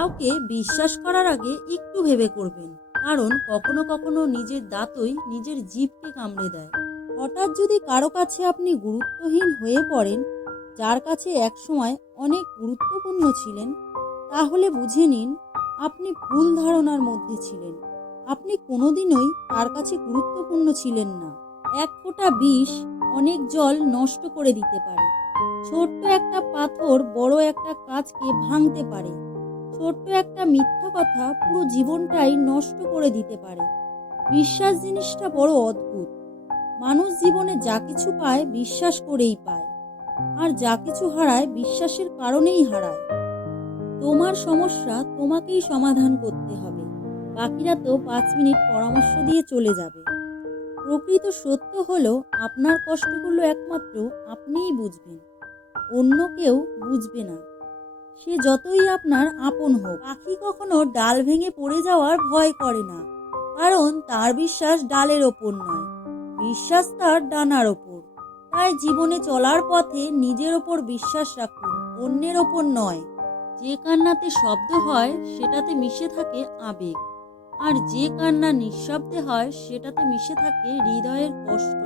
কাউকে বিশ্বাস করার আগে একটু ভেবে করবেন, কারণ কখনো কখনো নিজের দাঁতই নিজের জিভকে কামড়ে দেয়। হঠাৎ যদি কারো কাছে আপনি গুরুত্বহীন হয়ে পড়েন, যার কাছে একসময় অনেক গুরুত্বপূর্ণ ছিলেন, তাহলে বুঝে নিন আপনি ভুল ধারণার মধ্যে ছিলেন। আপনি কোনোদিনই তার কাছে গুরুত্বপূর্ণ ছিলেন না। এক ফোঁটা বিষ অনেক জল নষ্ট করে দিতে পারে। ছোট্ট একটা পাথর বড় একটা কাজকে ভাঙতে পারে। ছোট্ট একটা মিথ্যা কথা পুরো জীবনটাই নষ্ট করে দিতে পারে। বিশ্বাস জিনিসটা বড় অদ্ভুত। মানুষ জীবনে যা কিছু পায় বিশ্বাস করেই পায়, আর যা কিছু হারায় বিশ্বাসের কারণেই হারায়। তোমার সমস্যা তোমাকেই সমাধান করতে হবে, বাকিরা তো 5 মিনিট পরামর্শ দিয়ে চলে যাবে। প্রকৃত সত্য হলো আপনার কষ্টগুলো একমাত্র আপনিই বুঝবেন, অন্য কেউ বুঝবে না। সে যতই আপনার আপন হোক। পাখি কখনো ডাল ভেঙে পড়ে যাওয়ার ভয় করে না, কারণ তার বিশ্বাস ডালের ওপর নয়, বিশ্বাস তার ডানার ওপর। তাই জীবনে চলার পথে নিজের ওপর বিশ্বাস রাখুন, অন্যের ওপর নয়। যে কান্নাতে শব্দ হয় সেটাতে মিশে থাকে আবেগ, আর যে কান্না নিঃশব্দে হয় সেটাতে মিশে থাকে হৃদয়ের কষ্ট।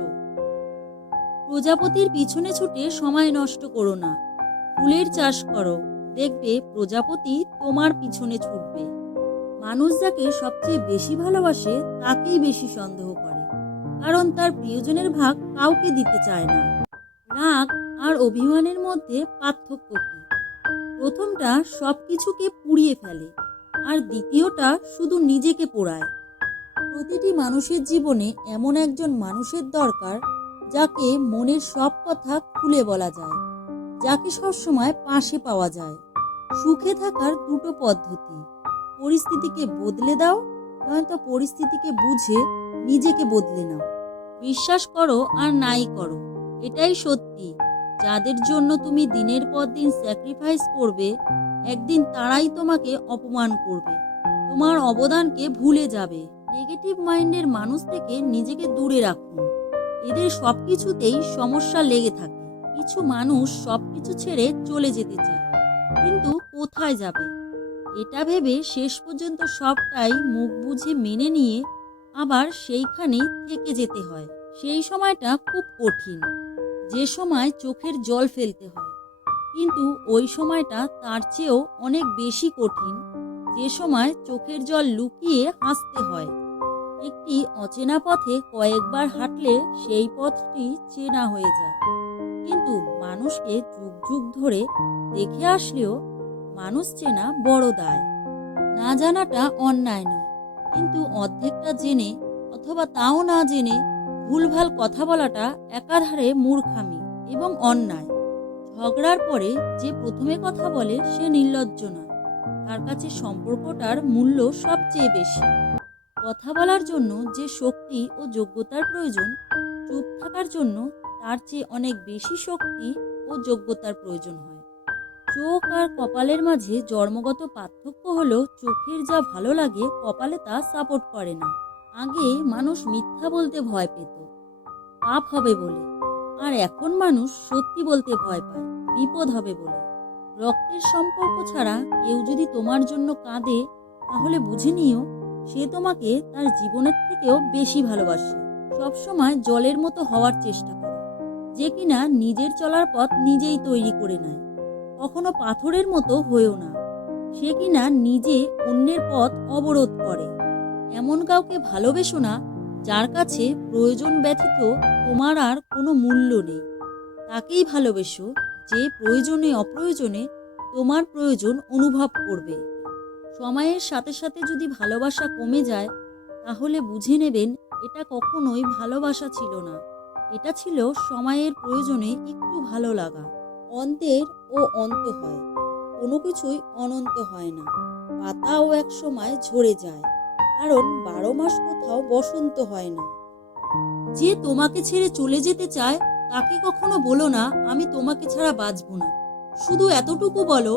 প্রজাপতির পিছনে ছুটে সময় নষ্ট করো না, ফুলের চাষ করো, দেখবে প্রজাপতি তোমার পিছনে ছুটবে। মানুষ যাকে সবচেয়ে বেশি ভালোবাসে তাকেই বেশি সন্দেহ করে, কারণ তার প্রিয়জনের ভাগ কাউকে দিতে চায় না। রাগ আর অভিমানের মধ্যে পার্থক্য কি? প্রথমটা সবকিছুকে পুড়িয়ে ফেলে, আর দ্বিতীয়টা শুধু নিজেকে পোড়ায়। প্রতিটি মানুষের জীবনে এমন একজন মানুষের দরকার, যাকে মনের সব কথা খুলে বলা যায়, যাকে সবসময় পাশে পাওয়া যায়। সুখে থাকার দুটো পদ্ধতি: পরিস্থিতিকে বদলে দাও, নয়তো পরিস্থিতিকে বুঝে নিজেকে বদলে নাও। বিশ্বাস করো আর নাই করো, এটাই সত্যি। যাদের জন্য তুমি দিনের পর দিন স্যাক্রিফাইস করবে, একদিন তারাই তোমাকে অপমান করবে, তোমার অবদানকে ভুলে যাবে। নেগেটিভ মাইন্ডের মানুষ থেকে নিজেকে দূরে রাখুন, এদের সবকিছুতেই সমস্যা লেগে থাকে। কিছু মানুষ সবকিছু ছেড়ে চলে যেতে চায়, কিন্তু কোথায় যাবে এটা ভেবে শেষ পর্যন্ত সবটাই মুখ বুঝে মেনে নিয়ে আবার সেইখানেই থেকে যেতে হয়। সেই সময়টা খুব কঠিন, যে সময় চোখের জল ফেলতে হয়, কিন্তু ওই সময়টা তার চেয়েও অনেক বেশি কঠিন, যে সময় চোখের জল লুকিয়ে হাসতে হয়। একটি অচেনা পথে কয়েকবার হাঁটলে সেই পথটি চেনা হয়ে যায়, কিন্তু মানুষকে যুগ যুগ ধরে দেখে আসলেও মানুষ চেনা বড় দায়। না জানাটা অন্যায় নয়, কিন্তু অর্ধেকটা জেনে অথবা তাও না জেনে ভুলভাল কথা বলাটা একাধারে মূর্খামি এবং অন্যায়। ঝগড়ার পরে যে প্রথমে কথা বলে সে নির্লজ্জ নয়, তার কাছে সম্পর্কটার মূল্য সবচেয়ে বেশি। কথা বলার জন্য যে শক্তি ও যোগ্যতার প্রয়োজন, চুপ থাকার জন্য তার চেয়ে অনেক বেশি শক্তি ও যোগ্যতার প্রয়োজন হয়। চোখ আর কপালের মাঝে জন্মগত পার্থক্য হলো, চোখের যা ভালো লাগে কপালে তা সাপোর্ট করে না। আগে মানুষ মিথ্যা বলতে ভয় পেত, পাপ হবে বলে, আর এখন মানুষ সত্যি বলতে ভয় পায়, বিপদ হবে বলে। রক্তের সম্পর্ক ছাড়া কেউ যদি তোমার জন্য কাঁদে, তাহলে বুঝে নিও সে তোমাকে তার জীবনের থেকেও বেশি ভালোবাসে। সবসময় জলের মতো হওয়ার চেষ্টা করো, যে কিনা নিজের চলার পথ নিজেই তৈরি করে নেয়। কখনো পাথরের মতো হয়েও না, সে কিনা নিজে অন্যের পথ অবরোধ করে। এমন কাউকে ভালোবেসো না যার কাছে প্রয়োজন ব্যতীত তোমার আর কোনো মূল্য নেই। তাকেই ভালোবেসো যে প্রয়োজনে অপ্রয়োজনে তোমার প্রয়োজন অনুভব করবে। সময়ের সাথে সাথে যদি ভালোবাসা কমে যায়, তাহলে বুঝে নেবেন এটা কখনোই ভালোবাসা ছিল না, এটা ছিল সময়ের প্রয়োজনে একটু ভালো লাগা। অন্তের ও অন্ত হয়, কোনো কিছুই অনন্ত হয় না। পাতাও এক সময় ঝরে যায়, কারণ 12 মাস কোথাও বসন্ত হয় না। যে তোমাকে ছেড়ে চলে যেতে চায় তাকে কখনো বলো না আমি তোমাকে ছাড়া বাঁচব না। শুধু এতটুকু বলো,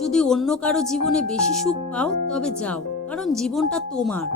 যদি অন্য কারো জীবনে বেশি সুখ পাও তবে যাও, কারণ জীবনটা তোমার।